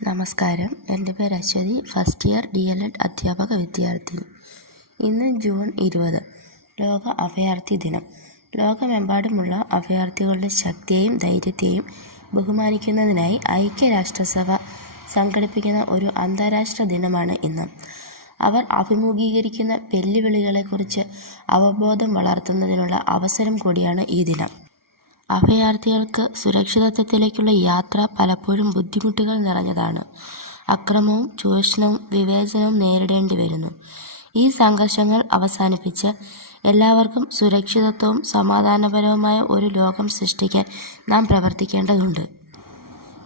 നമസ്കാരം. എന്റെ പേര് Aswathi. First year D El Ed അധ്യാപക വിദ്യാർത്ഥിനി ഇന്ന് ജൂൺ ഇരുപത്. ലോക അഭയാർത്ഥി ദിനം. ലോകമെമ്പാടുമുള്ള അഭയാർത്ഥികളുടെ ശക്തിയെയും ധൈര്യത്തെയും ബഹുമാനിക്കുന്നതിനായി ഐക്യരാഷ്ട്രസഭ സംഘടിപ്പിക്കുന്ന ഒരു അന്താരാഷ്ട്ര ദിനമാണ് ഇന്ന്. അവർ അഭിമുഖീകരിക്കുന്ന വെല്ലുവിളികളെക്കുറിച്ച് അവബോധം വളർത്തുന്നതിനുള്ള അവസരം കൂടിയാണ് ഈ ദിനം. അഭയാർത്ഥികൾക്ക് സുരക്ഷിതത്വത്തിലേക്കുള്ള യാത്ര പലപ്പോഴും ബുദ്ധിമുട്ടുകൾ നിറഞ്ഞതാണ്. അക്രമവും ചൂഷണവും വിവേചനവും നേരിടേണ്ടി വരുന്നു. ഈ സംഘർഷങ്ങൾ അവസാനിപ്പിച്ച് എല്ലാവർക്കും സുരക്ഷിതത്വവും സമാധാനപരവുമായ ഒരു ലോകം സൃഷ്ടിക്കാൻ നാം പ്രവർത്തിക്കേണ്ടതുണ്ട്.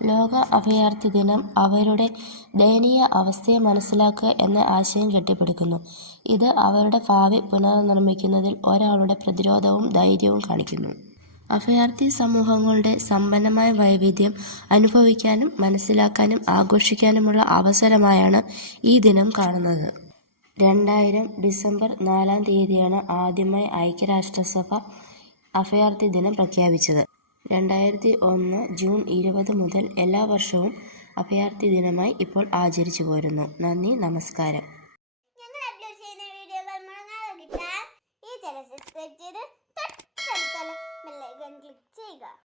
ലോക അഭയാർത്ഥി ദിനം അവരുടെ ദയനീയ അവസ്ഥയെ മനസ്സിലാക്കുക എന്ന ആശയം കെട്ടിപ്പടുക്കുന്നു. ഇത് അവരുടെ ഭാവി പുനർനിർമ്മിക്കുന്നതിൽ ഒരാളുടെ പ്രതിരോധവും ധൈര്യവും കാണിക്കുന്നു. അഭയാർത്ഥി സമൂഹങ്ങളുടെ സമ്പന്നമായ വൈവിധ്യം അനുഭവിക്കാനും മനസ്സിലാക്കാനും ആഘോഷിക്കാനുമുള്ള അവസരമായാണ് ഈ ദിനം കാണുന്നത്. രണ്ടായിരം ഡിസംബർ നാലാം തീയതിയാണ് ആദ്യമായി ഐക്യരാഷ്ട്രസഭ അഭയാർത്ഥി ദിനം പ്രഖ്യാപിച്ചത്. രണ്ടായിരത്തി ഒന്ന് ജൂൺ ഇരുപത് മുതൽ എല്ലാ വർഷവും അഭയാർത്ഥി ദിനമായി ഇപ്പോൾ ആചരിച്ചു പോരുന്നു നന്ദി നമസ്കാരം.